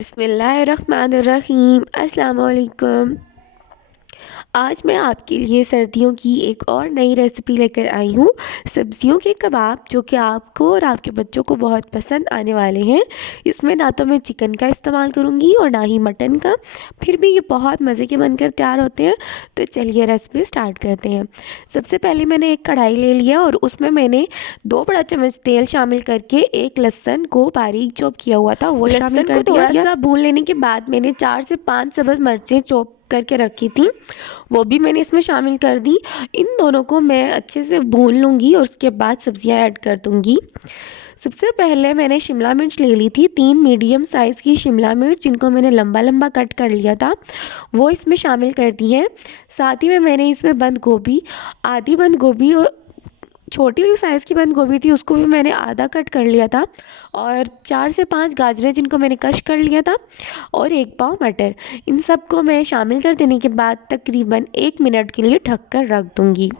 बिस्मिल्लाहिर्रहमानिर्रहीम। अस्सलाम वालेकुम। आज मैं आपके लिए सर्दियों की एक और नई रेसिपी लेकर आई हूँ, सब्जियों के कबाब, जो कि आपको और आपके बच्चों को बहुत पसंद आने वाले हैं। इसमें ना तो मैं चिकन का इस्तेमाल करूँगी और ना ही मटन का, फिर भी ये बहुत मज़े के बनकर तैयार होते हैं। तो चलिए रेसिपी स्टार्ट करते हैं। सबसे पहले मैंने एक कढ़ाई ले लिया और उसमें मैंने 2 बड़ा चम्मच तेल शामिल करके एक लहसुन को बारीक चॉप किया हुआ था वो शामिल कर दिया। थोड़ा सा भून लेने के बाद मैंने 4 से 5 सब्ज़ मिर्चें चॉप करके रखी थी, वो भी मैंने इसमें शामिल कर दी। इन दोनों को मैं अच्छे से भून लूँगी और उसके बाद सब्जियां ऐड कर दूँगी। सबसे पहले मैंने शिमला मिर्च ले ली थी, 3 मीडियम साइज़ की शिमला मिर्च, जिनको मैंने लंबा लंबा कट कर लिया था, वो इसमें शामिल कर दी है। साथ ही में मैंने इसमें बंद गोभी, आधी बंद गोभी और छोटी हुई साइज़ की बंद गोभी थी, उसको भी मैंने आधा कट कर लिया था, और 4 से 5 गाजरें जिनको मैंने कश कर लिया था, और 1 पाव मटर। इन सब को मैं शामिल कर देने के बाद तकरीबन 1 मिनट के लिए ढक कर रख दूँगी।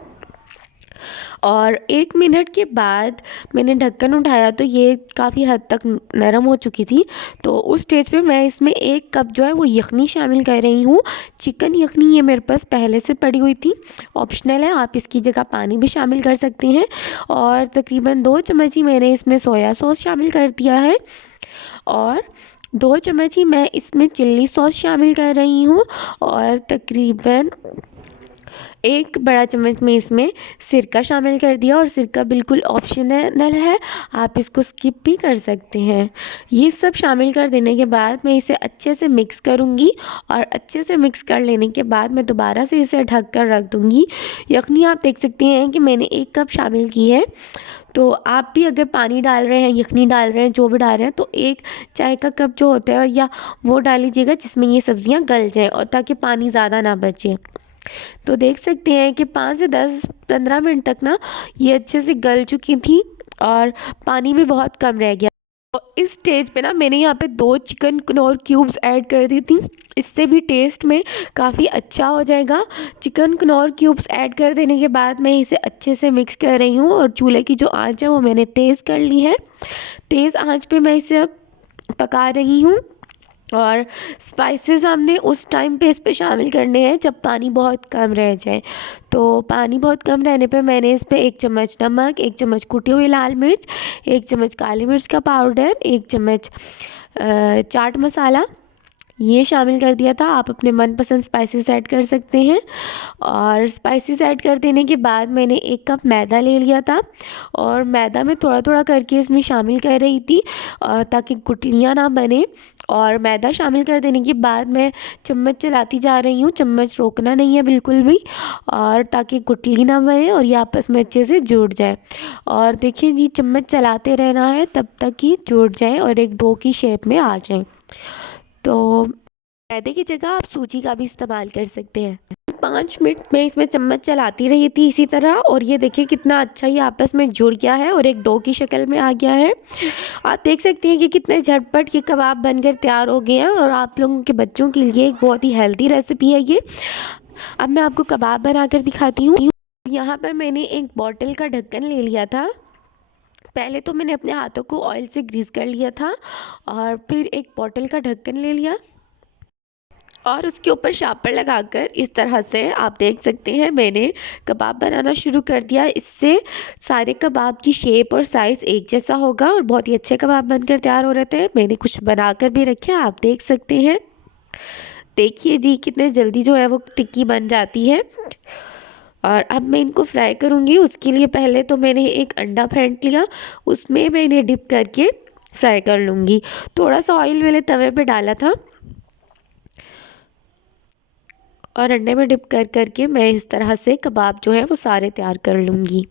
और 1 मिनट के बाद मैंने ढक्कन उठाया तो ये काफ़ी हद तक नरम हो चुकी थी। तो उस स्टेज पे मैं इसमें 1 कप जो है वो यखनी शामिल कर रही हूँ। चिकन यखनी ये मेरे पास पहले से पड़ी हुई थी, ऑप्शनल है, आप इसकी जगह पानी भी शामिल कर सकते हैं। और तकरीबन 2 चम्मच ही मैंने इसमें सोया सॉस शामिल कर दिया है, और 2 चम्मच ही मैं इसमें चिल्ली सॉस शामिल कर रही हूँ, और तकरीबन 1 बड़ा चम्मच में इसमें सिरका शामिल कर दिया। और सिरका बिल्कुल ऑप्शनल है, आप इसको स्किप भी कर सकते हैं। ये सब शामिल कर देने के बाद मैं इसे अच्छे से मिक्स करूँगी, और अच्छे से मिक्स कर लेने के बाद मैं दोबारा से इसे ढक कर रख दूँगी। यखनी आप देख सकते हैं कि मैंने 1 कप शामिल की है, तो आप भी अगर पानी डाल रहे हैं, यखनी डाल रहे हैं, जो भी डाल रहे हैं, तो 1 चाय का कप जो होता है या वो डाल लीजिएगा जिसमें ये सब्ज़ियाँ गल जाएँ, और ताकि पानी ज़्यादा ना बचे। तो देख सकते हैं कि 5 से 10-15 मिनट तक ना ये अच्छे से गल चुकी थी, और पानी भी बहुत कम रह गया। और इस स्टेज पे ना मैंने यहाँ पे 2 चिकन कनौर क्यूब्स ऐड कर दी थी, इससे भी टेस्ट में काफ़ी अच्छा हो जाएगा। चिकन कनौर क्यूब्स ऐड कर देने के बाद मैं इसे अच्छे से मिक्स कर रही हूँ, और चूल्हे की जो आंच है वो मैंने तेज़ कर ली है। तेज़ आंच पे मैं इसे अब पका रही हूँ, और स्पाइसेस हमने उस टाइम पे इस पे शामिल करने हैं जब पानी बहुत कम रह जाए। तो पानी बहुत कम रहने पे मैंने इस पे 1 चम्मच नमक, 1 चम्मच कुटी हुई लाल मिर्च, 1 चम्मच काली मिर्च का पाउडर, 1 चम्मच चाट मसाला ये शामिल कर दिया था। आप अपने मनपसंद स्पाइसेस ऐड कर सकते हैं। और स्पाइसेस ऐड कर देने के बाद मैंने 1 कप मैदा ले लिया था, और मैदा में थोड़ा थोड़ा करके इसमें शामिल कर रही थी, ताकि गुठलियाँ ना बने। और मैदा शामिल कर देने के बाद मैं चम्मच चलाती जा रही हूँ, चम्मच रोकना नहीं है बिल्कुल भी, और ताकि गुठली ना बने और ये आपस में अच्छे से जुड़ जाए। और देखिए जी, चम्मच चलाते रहना है तब तक कि जुड़ जाए और एक डो की शेप में आ जाए। तो मैदे की जगह आप सूजी का भी इस्तेमाल कर सकते हैं। 5 मिनट में इसमें चम्मच चलाती रही थी इसी तरह, और ये देखिए कितना अच्छा ये आपस में जुड़ गया है और एक डो की शक्ल में आ गया है। आप देख सकते हैं कि कितने झटपट ये कबाब बनकर तैयार हो गए हैं, और आप लोगों के बच्चों के लिए एक बहुत ही हेल्दी रेसिपी है ये। अब मैं आपको कबाब बनाकर दिखाती हूँ। यहाँ पर मैंने एक बॉटल का ढक्कन ले लिया था। पहले तो मैंने अपने हाथों को ऑयल से ग्रीस कर लिया था, और फिर एक बॉटल का ढक्कन ले लिया, और उसके ऊपर शापर लगाकर इस तरह से आप देख सकते हैं मैंने कबाब बनाना शुरू कर दिया। इससे सारे कबाब की शेप और साइज़ एक जैसा होगा, और बहुत ही अच्छे कबाब बनकर तैयार हो रहे थे। मैंने कुछ बनाकर भी रखे, आप देख सकते हैं। देखिए जी, कितने जल्दी जो है वो टिक्की बन जाती है। और अब मैं इनको फ्राई करूँगी। उसके लिए पहले तो मैंने एक अंडा फेंट लिया, उसमें मैं इन्हें डिप करके फ्राई कर लूँगी। थोड़ा सा ऑयल मैंने तवे पे डाला था, और अंडे में डिप कर करके मैं इस तरह से कबाब जो है वो सारे तैयार कर लूँगी।